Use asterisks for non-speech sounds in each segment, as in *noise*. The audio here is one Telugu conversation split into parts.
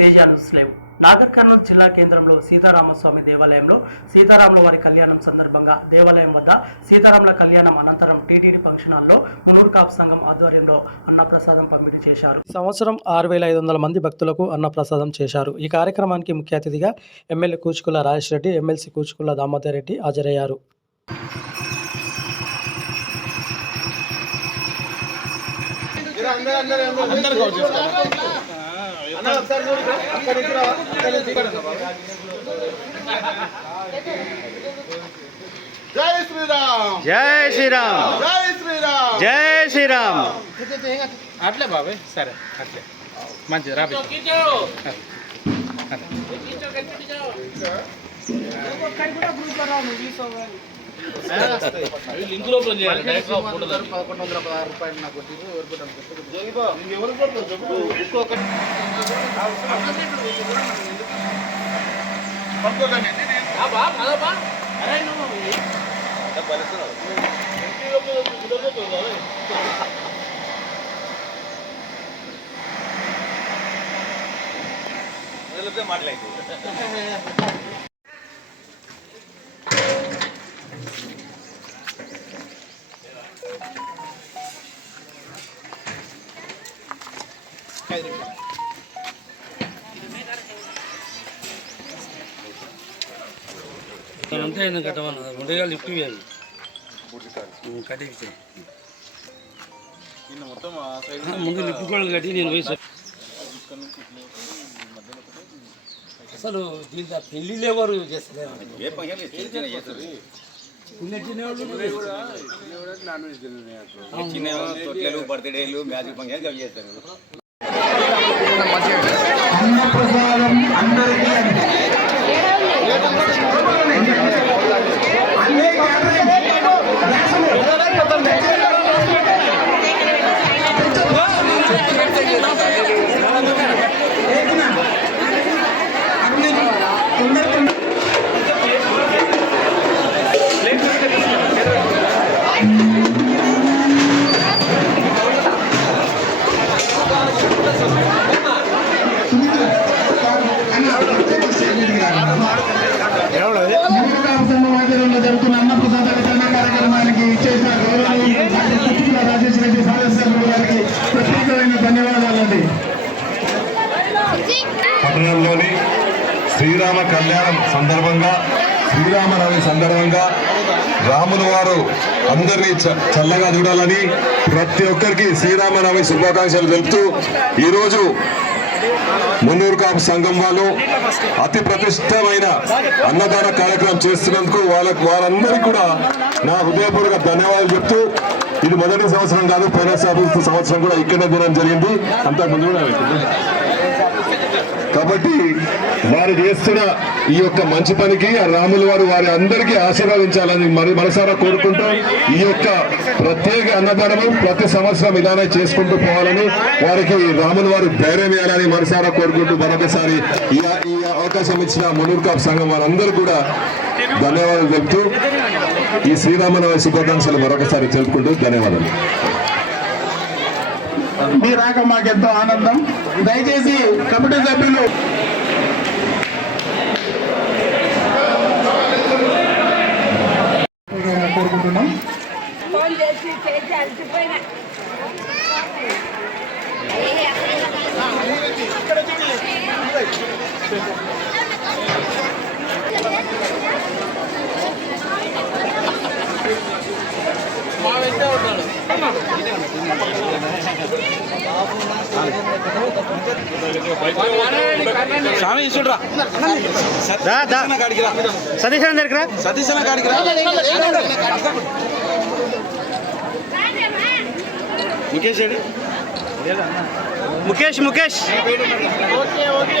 తేజ న్యూస్ లైవ్ నాగర్ కర్నూలు జిల్లా కేంద్రంలో సీతారామస్వామి దేవాలయంలో సీతారాముల వారి కళ్యాణం సందర్భంగా దేవాలయం వద్ద సీతారాముల కళ్యాణం అనంతరం టీటీడీ ఫంక్షన్ హాల్లో మునూరు కాపు సంఘం ఆధ్వర్యంలో అన్నప్రసాదం పంపిణీ చేశారు సంవత్సరం ఆరు వేల ఐదు వందల మంది భక్తులకు అన్నప్రసాదం చేశారు ఈ కార్యక్రమానికి ముఖ్య అతిథిగా ఎమ్మెల్యే కూచుకుల రాజేష్ రెడ్డి ఎమ్మెల్సీ కూచుకుల దామోదర్ రెడ్డి హాజరయ్యారు జై శ్రీరామ్ జై శ్రీరామ్ జై శ్రీరామ్ జై శ్రీరామ్ అట్లే బాబాయ్ సరే అట్లే మంచిది రాబి లింక్ లోపల పదకొండు వందల పదహారు రూపాయలు నాకు ఎవరు ఇంకొకటి పట్టుకోకండి అంతే కట్టమన్నా ముందుగా లిఫ్ట్ ఇవ్వాలి. కట్టించే ముందు లిఫ్ట్ కూడా కట్టి నేను వేసా అసలు దీంట్లో పెళ్ళిళ్ళు ఎవరు చేస్తలేరు చిన్న చిన్న చిన్న బర్త్డేలు మ్యాజిక్ ఫంక్షన్ చేస్తారు. అన్నప్రసాదం అందరికీ అన్నీ అన్నప్రసాద వితరణ కార్యక్రమానికి చేసిన గౌరవనీయులు రాజేష్ రెడ్డి సదస్సులు గారికి ప్రత్యేకమైన ధన్యవాదాలండి. పట్టణంలోని శ్రీరామ కళ్యాణం సందర్భంగా శ్రీరామనవమి సందర్భంగా రాముల వారు అందరినీ చల్లగా చూడాలని ప్రతి ఒక్కరికి శ్రీరామనవమి శుభాకాంక్షలు తెలుపుతూ ఈరోజు మున్నూరు కాపు సంఘం వాళ్ళు అతి ప్రతిష్టమైన అన్నదాన కార్యక్రమం చేస్తున్నందుకు వాళ్ళకు వారందరికీ కూడా నా హృదయపూర్వక ధన్యవాదాలు చెప్తూ ఇది మొదటి సంవత్సరం కాదు పోయిన సంవత్సరం కూడా ఇక్కడే దినం జరిగింది. అంతకుముందు ముందు కూడా కాబట్టి వారు చేస్తున్న ఈ యొక్క మంచి పనికి ఆ రాముల వారు వారి అందరికీ ఆశీర్వదించాలని మరి మనసారా కోరుకుంటూ ఈ యొక్క ప్రత్యేక అన్నదానము ప్రతి సంవత్సరం ఇలానే చేసుకుంటూ పోవాలని వారికి రాముల వారు ధైర్యం ఇవ్వాలని మనసారా కోరుకుంటూ మరొకసారి ఈ అవకాశం ఇచ్చిన మునూర్ కాప్ సంఘం వారందరూ కూడా ధన్యవాదాలు తెలుపుతూ ఈ శ్రీరామనవమి శుభాకాంక్షలు మరొకసారి తెలుపుకుంటూ ధన్యవాదాలు. మీ రాక మాకెంతో ఆనందం. దయచేసి కమిటీ సభ్యులు కోరుకుంటున్నాం. ఫోన్ சாமி சொல்றா சதீஷன் இருக்கிறா Satheesan காடிக்கிறா Mukesh Mukesh Mukesh okay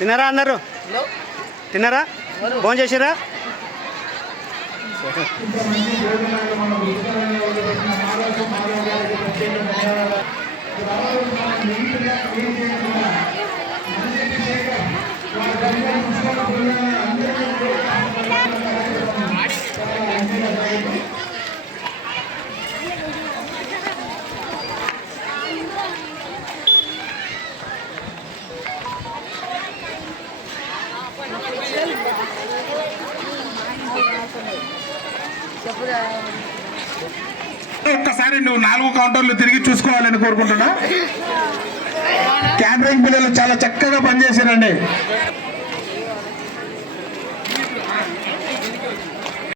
తిన్నారా అందరు తిన్నారా ఫోన్ చేసిరా ఒక్కసారి నువ్వు నాలుగు కౌంటర్లు తిరిగి చూసుకోవాలని కోరుకుంటున్నా. *laughs* క్యాటరింగ్ పిల్లలు చాలా చక్కగా పనిచేశారండి.